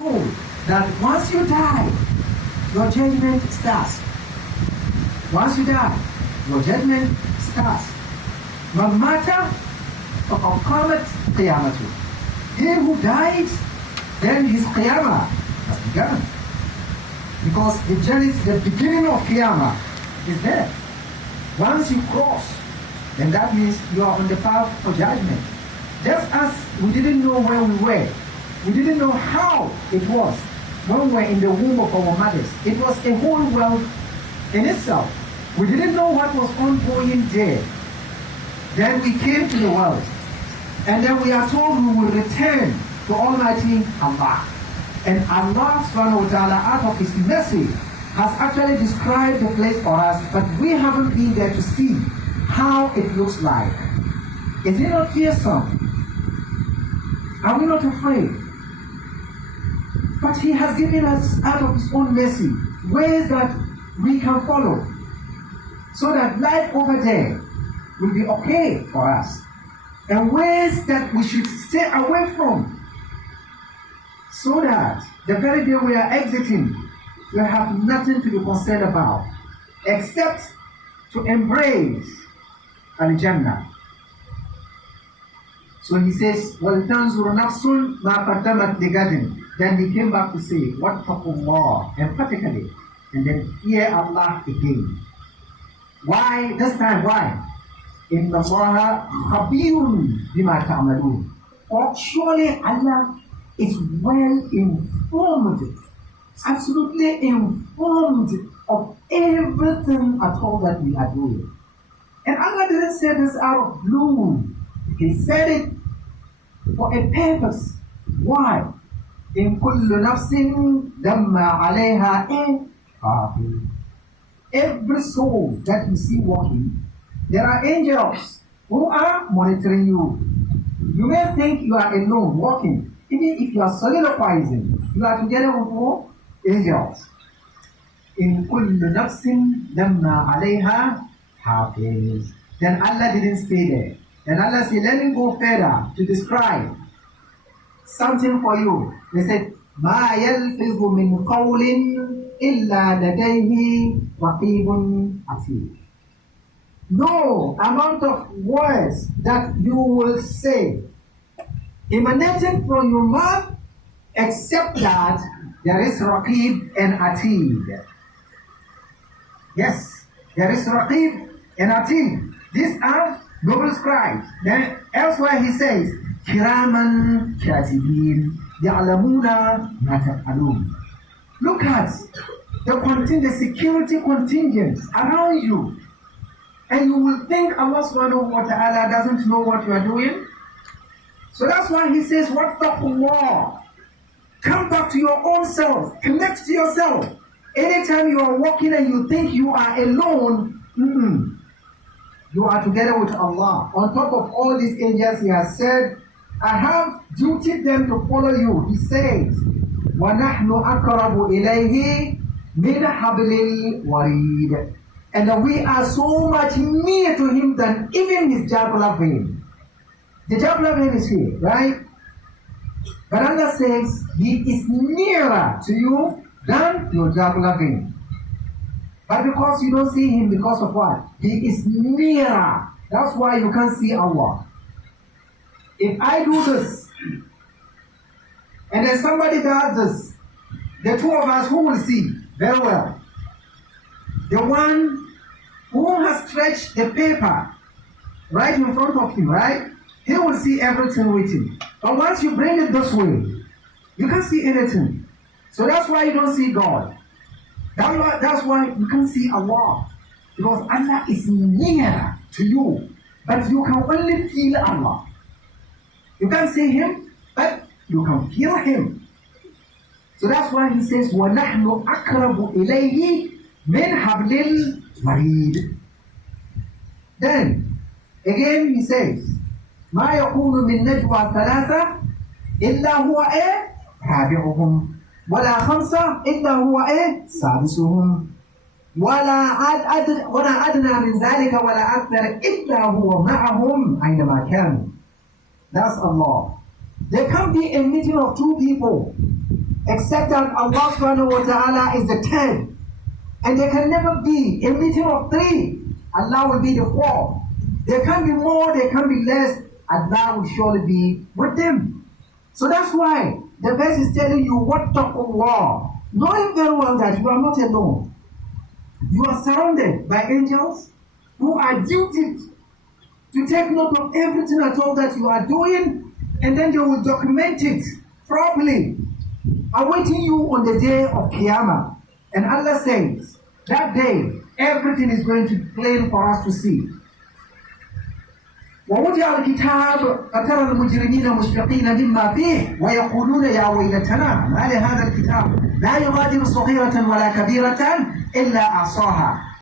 told that once you die, your judgment starts. Once you die, your judgment starts. No matter of قامت قيامته. He who dies, then his qiyamah has begun. Because the beginning of qiyamah is there. Once you cross, then that means you are on the path for judgment. Just as we didn't know where we were, we didn't know how it was when we were in the womb of our mothers. It was a whole world in itself. We didn't know what was ongoing there. Then we came to the world. And then we are told we will return to Almighty Allah. And Allah subhanahu wa ta'ala, out of His mercy, has actually described the place for us, but we haven't been there to see how it looks like. Is it not fearsome? Are we not afraid? But He has given us, out of His own mercy, ways that we can follow, so that life over there will be okay for us, and ways that we should stay away from, so that the very day we are exiting, we have nothing to be concerned about except to embrace Al-Jannah. So he says, وَلْتَنْزُرُ نَفْسٌ مَا قَدَّمَتْ لِغَدٍ. Then he came back to say, وَاتَّقُوا اللَّهَ, emphatically, and then fear Allah again. Why? This time, why? إِنَّ اللَّهَ خَبِيرٌ بِمَا تَعْمَلُونَ. For surely Allah is well informed, absolutely informed of everything at all that we are doing. And Allah didn't say this out of blue. He said it for a purpose. Why? In kullu nafsin damma alayha kafir. Every soul that you see walking, there are angels who are monitoring you. You may think you are alone walking. Even if you are soliloquizing, you are together with more angels. In kullu nafsin damma alayha kafir. Then Allah didn't stay there. And Allah said, let me go further to describe something for you. They said, مَا يَلْفِظُ مِنْ قَوْلٍ إِلَّا لَدَيْهِ رَقِيبٌ عَتِيدٌ. No amount of words that you will say emanating from your mouth, except that there is Raqib and Atid. Yes, there is Raqib and Atid. These are noble scribes. Then elsewhere he says, Kiraman Katibin Ya'lamuna Ma Taf'alun. Look at the security contingents around you, and you will think Allah subhanahu wa ta'ala doesn't know what you are doing. So that's why he says, Wattaqullah. Come back to your own self. Connect to yourself. Anytime you are walking and you think you are alone, you are together with Allah. On top of all these angels, He has said, I have duty them to follow you. He says, وَنَحْنُ أَقْرَبُ إِلَيْهِ مِنْ حَبْلِ الْوَرِيدِ. And that we are so much near to Him than even His jugular vein. The jugular vein is here, right? But Allah says, He is nearer to you than your jugular vein. But because you don't see Him, because of what? He is nearer. That's why you can't see Allah. If I do this, and then somebody does this, the two of us, who will see? Very well. The one who has stretched the paper right in front of him, right? He will see everything written. But once you bring it this way, you can't see anything. So that's why you don't see God. That's why you can't see Allah. Because Allah is near to you. But you can only feel Allah. You can't see Him, but you can feel Him. So that's why He says, وَنَحْنُ أَقْرَبُ إِلَيْهِ مِنْ حَبْلِ الْوَرِيدِ. Then, again He says, مَا يَقُولُ مِنْ نَجْوَى ثَلَاثَةٍ إِلَّا هُوَ رَابِعُهُمْ ولا خمسة إلا هو سادسهم ولا أدنى من ذلك ولا أكثر إلا هو معهم أينما كانوا. That's Allah. There can't be a meeting of two people except that Allah subhanahu wa ta'ala is the 10. And there can never be a meeting of 3. Allah will be the 4th. There can be more, there can be less. Allah will surely be with them. So that's why the verse is telling you what taqwallah, knowing very well that you are not alone. You are surrounded by angels who are duty to take note of everything at all that you are doing, and then they will document it properly, awaiting you on the day of Qiyamah. And Allah says, that day, everything is going to be plain for us to see. ووضع الكتاب فترى المجرمين مشفقين مما فيه ويقولون يا ويلتنا ما لهذا الكتاب لا يغادر صغيرة ولا كبيرة إلا أحصاها